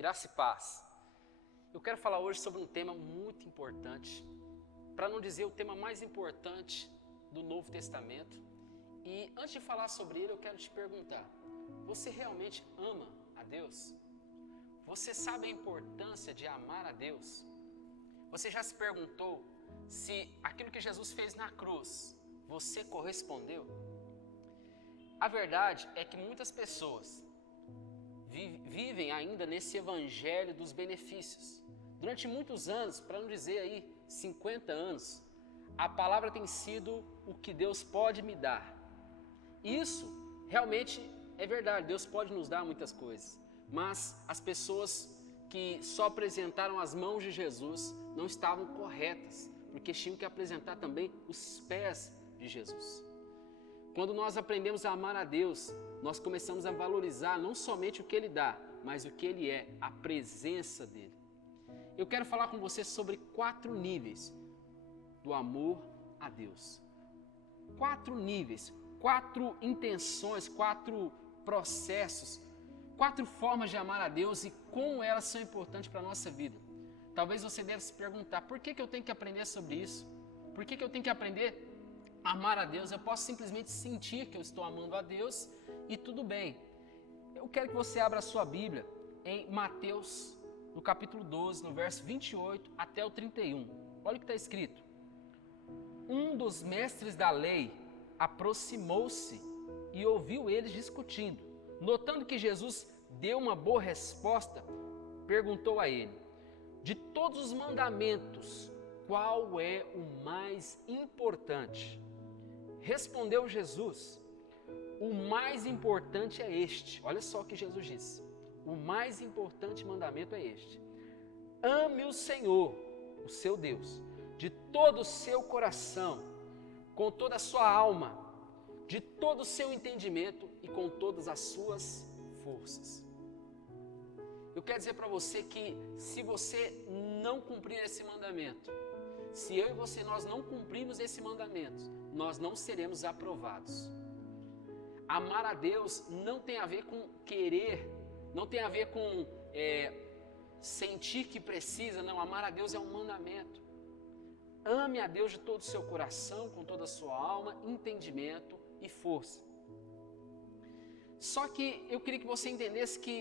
Graça e paz. Eu quero falar hoje sobre um tema muito importante, para não dizer o tema mais importante do Novo Testamento. E antes de falar sobre ele, eu quero te perguntar: você realmente ama a Deus? Você sabe a importância de amar a Deus? Você já se perguntou se aquilo que Jesus fez na cruz, você correspondeu? A verdade é que muitas pessoas vivem ainda nesse evangelho dos benefícios. Durante muitos anos, para não dizer aí 50 anos, a palavra tem sido o que Deus pode me dar. Isso realmente é verdade, Deus pode nos dar muitas coisas, mas as pessoas que só apresentaram as mãos de Jesus não estavam corretas, porque tinham que apresentar também os pés de Jesus. Quando nós aprendemos a amar a Deus, nós começamos a valorizar não somente o que Ele dá, mas o que Ele é, a presença dEle. Eu quero falar com você sobre 4 níveis do amor a Deus. 4 níveis, 4 intenções, 4 processos, 4 formas de amar a Deus e como elas são importantes para a nossa vida. Talvez você deve se perguntar: por que eu tenho que aprender sobre isso? Por que eu tenho que aprender a amar a Deus? Eu posso simplesmente sentir que eu estou amando a Deus e tudo bem. Eu quero que você abra a sua Bíblia em Mateus, no capítulo 12, no verso 28 até o 31. Olha o que está escrito. Um dos mestres da lei aproximou-se e ouviu eles discutindo. Notando que Jesus deu uma boa resposta, perguntou a ele: de todos os mandamentos, qual é o mais importante? Respondeu Jesus: o mais importante é este. Olha só o que Jesus disse. O mais importante mandamento é este: ame o Senhor, o seu Deus, de todo o seu coração, com toda a sua alma, de todo o seu entendimento e com todas as suas forças. Eu quero dizer para você que se você não cumprir esse mandamento, se eu e você nós não cumprirmos esse mandamento, nós não seremos aprovados. Amar a Deus não tem a ver com querer, não tem a ver com sentir que precisa, não. Amar a Deus é um mandamento. Ame a Deus de todo o seu coração, com toda a sua alma, entendimento e força. Só que eu queria que você entendesse que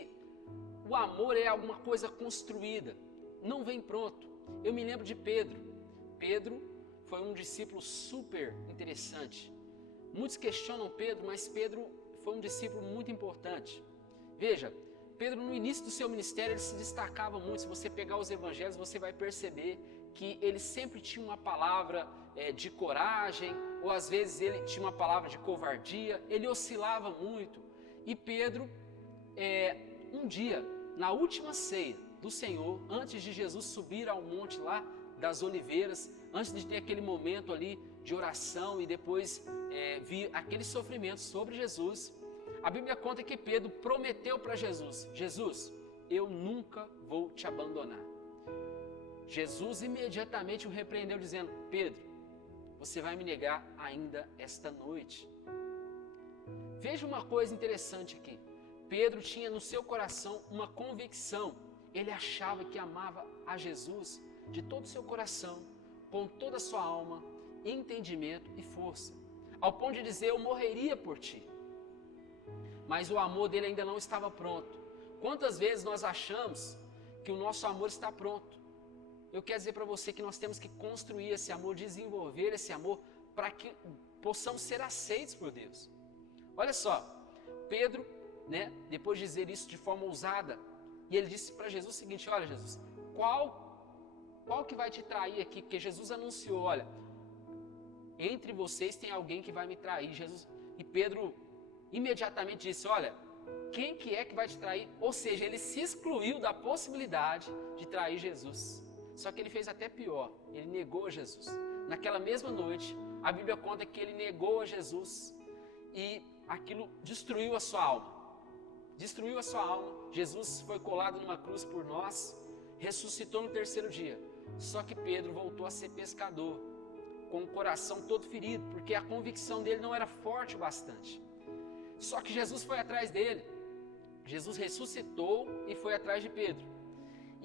o amor é alguma coisa construída, não vem pronto. Eu me lembro de Pedro. Pedro foi um discípulo super interessante. Muitos questionam Pedro, mas Pedro foi um discípulo muito importante. Veja, Pedro no início do seu ministério ele se destacava muito. Se você pegar os evangelhos, você vai perceber que ele sempre tinha uma palavra de coragem, ou às vezes ele tinha uma palavra de covardia, ele oscilava muito. E Pedro, um dia, na última ceia do Senhor, antes de Jesus subir ao monte lá das Oliveiras, antes de ter aquele momento ali de oração e depois vir aquele sofrimento sobre Jesus, a Bíblia conta que Pedro prometeu para Jesus: Jesus, eu nunca vou te abandonar. Jesus imediatamente o repreendeu dizendo: Pedro, você vai me negar ainda esta noite. Veja uma coisa interessante aqui. Pedro tinha no seu coração uma convicção. Ele achava que amava a Jesus de todo o seu coração, com toda a sua alma, entendimento e força, ao ponto de dizer: eu morreria por ti. Mas o amor dele ainda não estava pronto. Quantas vezes nós achamos que o nosso amor está pronto? Eu quero dizer para você que nós temos que construir esse amor, desenvolver esse amor, para que possamos ser aceitos por Deus. Olha só, Pedro, depois de dizer isso de forma ousada, e ele disse para Jesus o seguinte: olha Jesus, qual que vai te trair aqui? Porque Jesus anunciou: olha, entre vocês tem alguém que vai me trair. E Pedro imediatamente disse: olha, quem que é que vai te trair? Ou seja, ele se excluiu da possibilidade de trair Jesus. Só que ele fez até pior, ele negou Jesus. Naquela mesma noite, a Bíblia conta que ele negou a Jesus e aquilo destruiu a sua alma. Destruiu a sua alma. Jesus foi colado numa cruz por nós, ressuscitou no 3º dia. Só que Pedro voltou a ser pescador, com o coração todo ferido, porque a convicção dele não era forte o bastante. Só que Jesus foi atrás dele. Jesus ressuscitou e foi atrás de Pedro.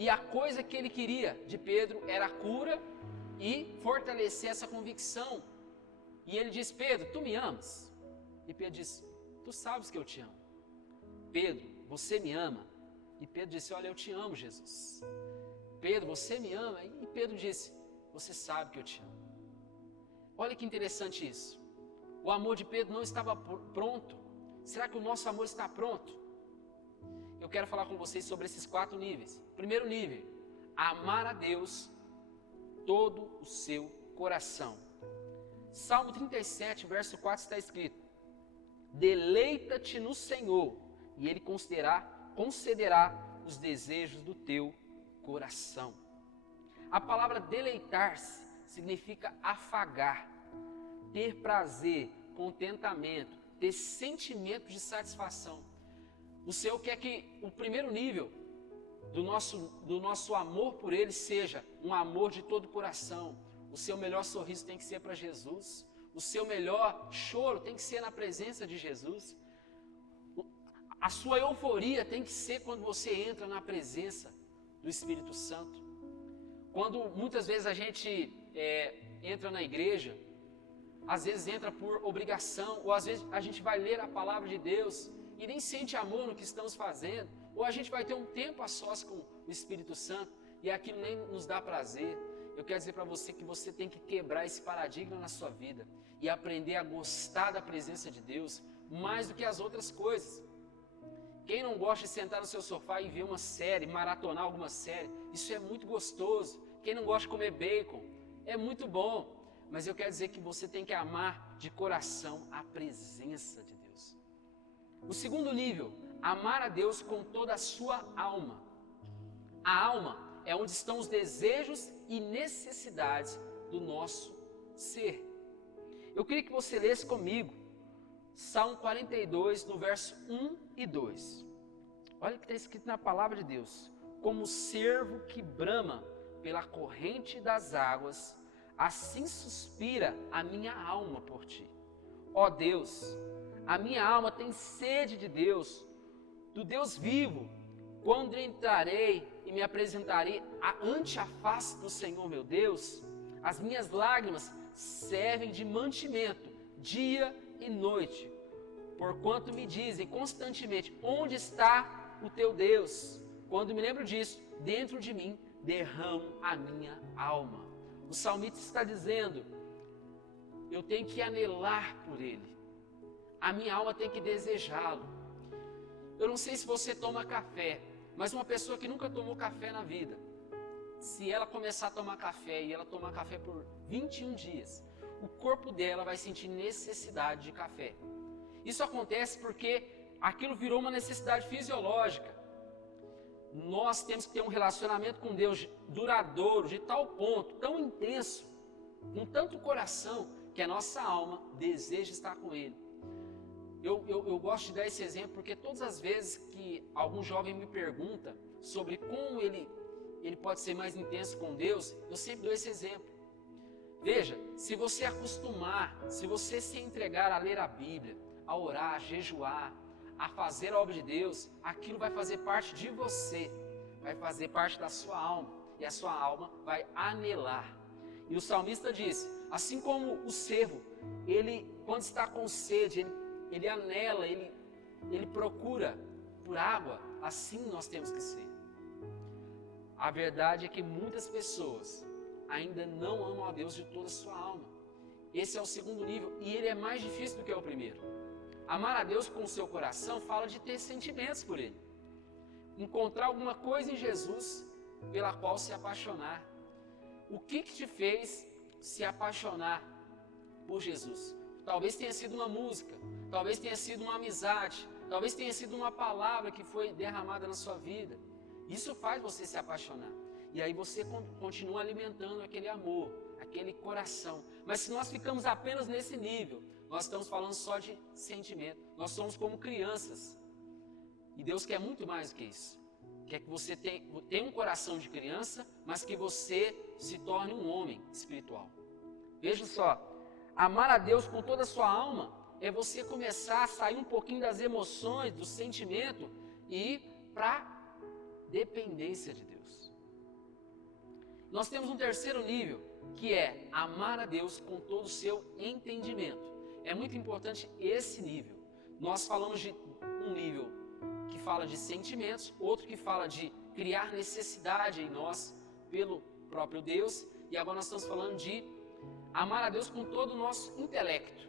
E a coisa que ele queria de Pedro era a cura e fortalecer essa convicção. E ele disse: Pedro, tu me amas? E Pedro disse: tu sabes que eu te amo. Pedro, você me ama? E Pedro disse: olha, eu te amo, Jesus. Pedro, você me ama? E Pedro disse: você sabe que eu te amo. Olha que interessante isso. O amor de Pedro não estava pronto. Será que o nosso amor está pronto? Eu quero falar com vocês sobre esses 4 níveis. Primeiro nível: amar a Deus todo o seu coração. Salmo 37, verso 4 está escrito: deleita-te no Senhor, e Ele concederá os desejos do teu coração. A palavra deleitar-se significa afagar, ter prazer, contentamento, ter sentimento de satisfação. O Senhor quer que o primeiro nível do nosso amor por Ele seja um amor de todo o coração. O seu melhor sorriso tem que ser para Jesus. O seu melhor choro tem que ser na presença de Jesus. A sua euforia tem que ser quando você entra na presença do Espírito Santo. Quando muitas vezes a gente entra na igreja, às vezes entra por obrigação, ou às vezes a gente vai ler a palavra de Deus e nem sente amor no que estamos fazendo, ou a gente vai ter um tempo a sós com o Espírito Santo e aquilo nem nos dá prazer. Eu quero dizer para você que você tem que quebrar esse paradigma na sua vida e aprender a gostar da presença de Deus mais do que as outras coisas. Quem não gosta de sentar no seu sofá e ver uma série, maratonar alguma série, isso é muito gostoso. Quem não gosta de comer bacon, é muito bom. Mas eu quero dizer que você tem que amar de coração a presença de Deus. O segundo nível: amar a Deus com toda a sua alma. A alma é onde estão os desejos e necessidades do nosso ser. Eu queria que você lesse comigo Salmo 42, no verso 1 e 2. Olha o que está escrito na palavra de Deus: como o cervo que brama pela corrente das águas, assim suspira a minha alma por ti. Ó Deus, a minha alma tem sede de Deus, do Deus vivo. Quando entrarei e me apresentarei ante a face do Senhor meu Deus, as minhas lágrimas servem de mantimento dia e noite, porquanto me dizem constantemente: onde está o teu Deus? Quando me lembro disso, dentro de mim derramo a minha alma. O salmista está dizendo: eu tenho que anelar por Ele, a minha alma tem que desejá-lo. Eu não sei se você toma café, mas uma pessoa que nunca tomou café na vida, se ela começar a tomar café e ela tomar café por 21 dias, o corpo dela vai sentir necessidade de café. Isso acontece porque aquilo virou uma necessidade fisiológica. Nós temos que ter um relacionamento com Deus duradouro, de tal ponto, tão intenso, com tanto coração, que a nossa alma deseja estar com Ele. Eu gosto de dar esse exemplo porque todas as vezes que algum jovem me pergunta sobre como ele pode ser mais intenso com Deus, eu sempre dou esse exemplo. Veja, se você acostumar, se você se entregar a ler a Bíblia, a orar, a jejuar, a fazer a obra de Deus, aquilo vai fazer parte de você, vai fazer parte da sua alma, e a sua alma vai anelar. E o salmista diz: assim como o cervo, ele quando está com sede, ele anela, ele procura por água, assim nós temos que ser. A verdade é que muitas pessoas ainda não amam a Deus de toda a sua alma. Esse é o segundo nível e ele é mais difícil do que o primeiro. Amar a Deus com o seu coração fala de ter sentimentos por Ele. Encontrar alguma coisa em Jesus pela qual se apaixonar. O que te fez se apaixonar por Jesus? Talvez tenha sido uma música, talvez tenha sido uma amizade, talvez tenha sido uma palavra que foi derramada na sua vida. Isso faz você se apaixonar. E aí você continua alimentando aquele amor, aquele coração. Mas se nós ficamos apenas nesse nível, nós estamos falando só de sentimento. Nós somos como crianças. E Deus quer muito mais do que isso. Quer que você tenha um coração de criança, mas que você se torne um homem espiritual. Veja só, amar a Deus com toda a sua alma é você começar a sair um pouquinho das emoções, do sentimento e para dependência de Deus. Nós temos um terceiro nível, que é amar a Deus com todo o seu entendimento. É muito importante esse nível. Nós falamos de um nível que fala de sentimentos, outro que fala de criar necessidade em nós pelo próprio Deus, e agora nós estamos falando de amar a Deus com todo o nosso intelecto.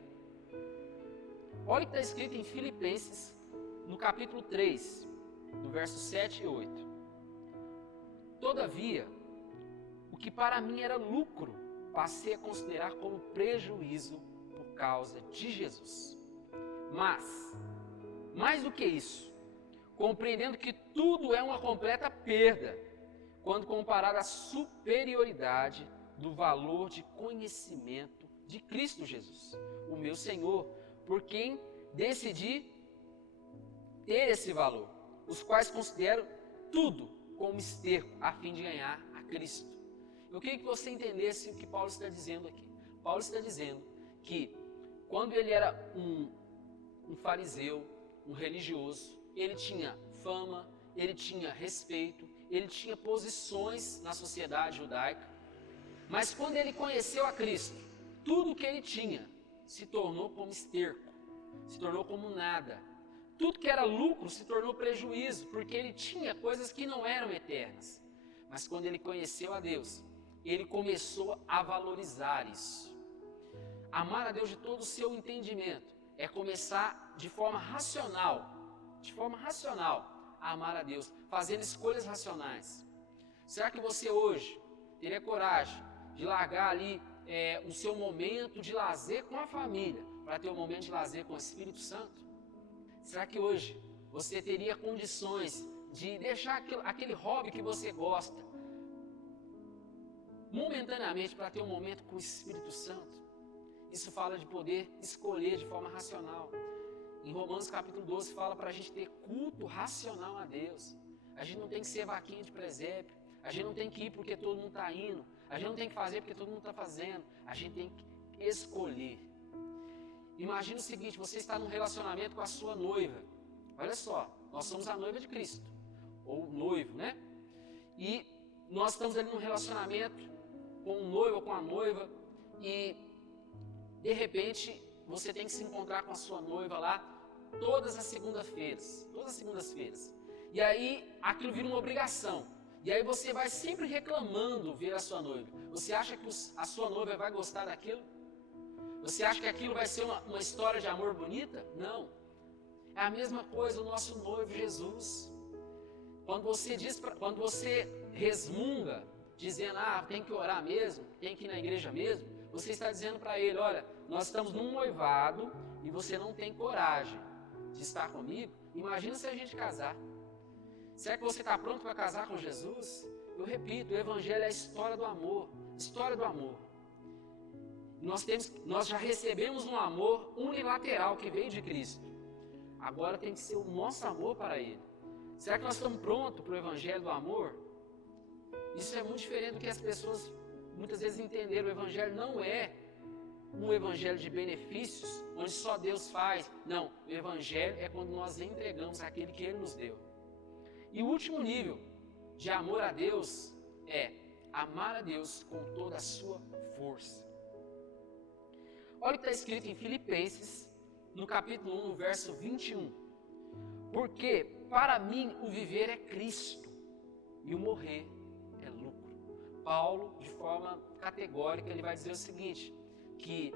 Olha o que está escrito em Filipenses, no capítulo 3, do verso 7 e 8. Todavia, o que para mim era lucro, passei a considerar como prejuízo por causa de Jesus. Mas, mais do que isso, compreendendo que tudo é uma completa perda, quando comparado à superioridade do valor de conhecimento de Cristo Jesus, o meu Senhor, por quem decidi ter esse valor, os quais considero tudo como esterco, a fim de ganhar a Cristo. Eu queria que você entendesse o que Paulo está dizendo aqui. Paulo está dizendo que quando ele era um fariseu, um religioso, ele tinha fama, ele tinha respeito, ele tinha posições na sociedade judaica, mas quando ele conheceu a Cristo, tudo que ele tinha se tornou como esterco, se tornou como nada. Tudo que era lucro se tornou prejuízo, porque ele tinha coisas que não eram eternas. Mas quando ele conheceu a Deus, ele começou a valorizar isso. Amar a Deus de todo o seu entendimento é começar de forma racional, a amar a Deus, fazendo escolhas racionais. Será que você hoje teria coragem de largar ali o seu momento de lazer com a família para ter um momento de lazer com o Espírito Santo? Será que hoje você teria condições de deixar aquele hobby que você gosta momentaneamente para ter um momento com o Espírito Santo? Isso fala de poder escolher de forma racional. Em Romanos capítulo 12 fala para a gente ter culto racional a Deus. A gente não tem que ser vaquinha de presépio. A gente não tem que ir porque todo mundo está indo. A gente não tem que fazer porque todo mundo está fazendo. A gente tem que escolher. Imagina o seguinte, você está num relacionamento com a sua noiva. Olha só, nós somos a noiva de Cristo. Ou noivo, né? E nós estamos ali num relacionamento com o noivo ou com a noiva. E de repente você tem que se encontrar com a sua noiva lá todas as segundas-feiras. E aí aquilo vira uma obrigação. E aí você vai sempre reclamando ver a sua noiva. Você acha que a sua noiva vai gostar daquilo? Você acha que aquilo vai ser uma história de amor bonita? Não. É a mesma coisa o nosso noivo Jesus. Quando você resmunga, dizendo, tem que orar mesmo, tem que ir na igreja mesmo, você está dizendo para ele, olha, nós estamos num noivado e você não tem coragem de estar comigo. Imagina se a gente casar. Será que você está pronto para casar com Jesus? Eu repito, o Evangelho é a história do amor. História do amor. Nós já recebemos um amor unilateral que veio de Cristo. Agora tem que ser o nosso amor para Ele. Será que nós estamos prontos para o Evangelho do amor? Isso é muito diferente do que as pessoas muitas vezes entenderam. O Evangelho não é um Evangelho de benefícios, onde só Deus faz. Não, o Evangelho é quando nós entregamos aquele que Ele nos deu. E o último nível de amor a Deus é amar a Deus com toda a sua força. Olha o que está escrito em Filipenses, no capítulo 1, no verso 21. Porque para mim o viver é Cristo e o morrer é lucro. Paulo, de forma categórica, ele vai dizer o seguinte, que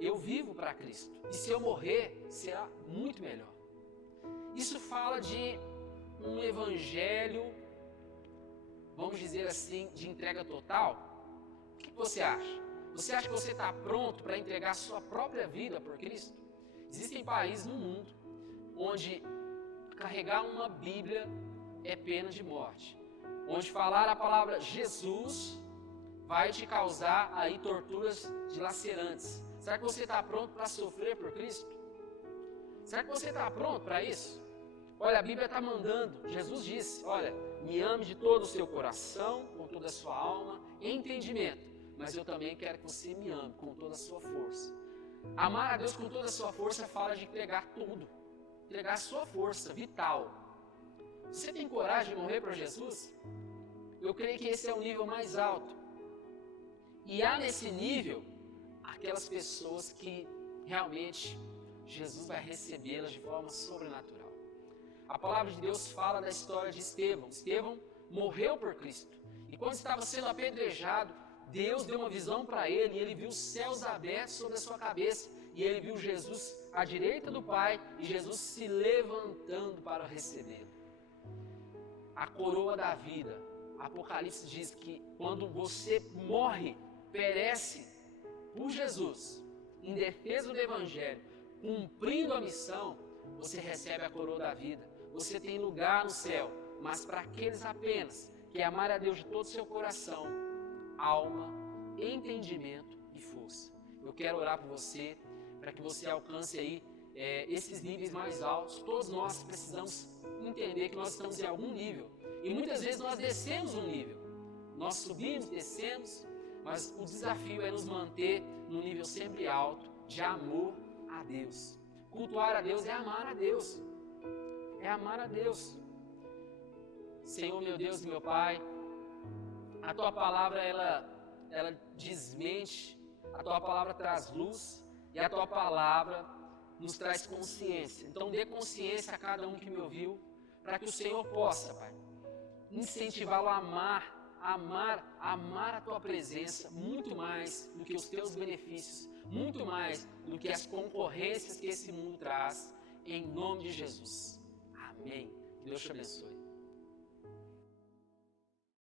eu vivo para Cristo e se eu morrer será muito melhor. Isso fala de um evangelho, vamos dizer assim, de entrega total. O que você acha? Você acha que você está pronto para entregar a sua própria vida por Cristo? Existem países no mundo onde carregar uma Bíblia é pena de morte, onde falar a palavra Jesus vai te causar aí torturas dilacerantes. Será que você está pronto para sofrer por Cristo? Será que você está pronto para isso? Olha, a Bíblia está mandando, Jesus disse, olha, me ame de todo o seu coração, com toda a sua alma e entendimento, mas eu também quero que você me ame com toda a sua força. Amar a Deus com toda a sua força fala de entregar tudo, entregar a sua força vital. Você tem coragem de morrer por Jesus? Eu creio que esse é o nível mais alto. E há nesse nível aquelas pessoas que realmente Jesus vai recebê-las de forma sobrenatural. A palavra de Deus fala da história de Estevão. Estevão morreu por Cristo. E quando estava sendo apedrejado, Deus deu uma visão para ele e ele viu os céus abertos sobre a sua cabeça. E ele viu Jesus à direita do Pai e Jesus se levantando para recebê-lo. A coroa da vida. Apocalipse diz que quando você morre, perece por Jesus, em defesa do Evangelho, cumprindo a missão, você recebe a coroa da vida. Você tem lugar no céu, mas para aqueles apenas que amarem a Deus de todo o seu coração, alma, entendimento e força. Eu quero orar por você, para que você alcance aí esses níveis mais altos. Todos nós precisamos entender que nós estamos em algum nível. E muitas vezes nós descemos um nível. Nós subimos, descemos, mas o desafio é nos manter num nível sempre alto de amor a Deus. Cultuar a Deus é amar a Deus. É amar a Deus. Senhor, meu Deus e meu Pai, a Tua palavra, ela desmente, a Tua palavra traz luz e a Tua palavra nos traz consciência. Então dê consciência a cada um que me ouviu, para que o Senhor possa, Pai, incentivá-lo a amar a Tua presença muito mais do que os Teus benefícios, muito mais do que as concorrências que esse mundo traz, em nome de Jesus. Amém. Deus te abençoe.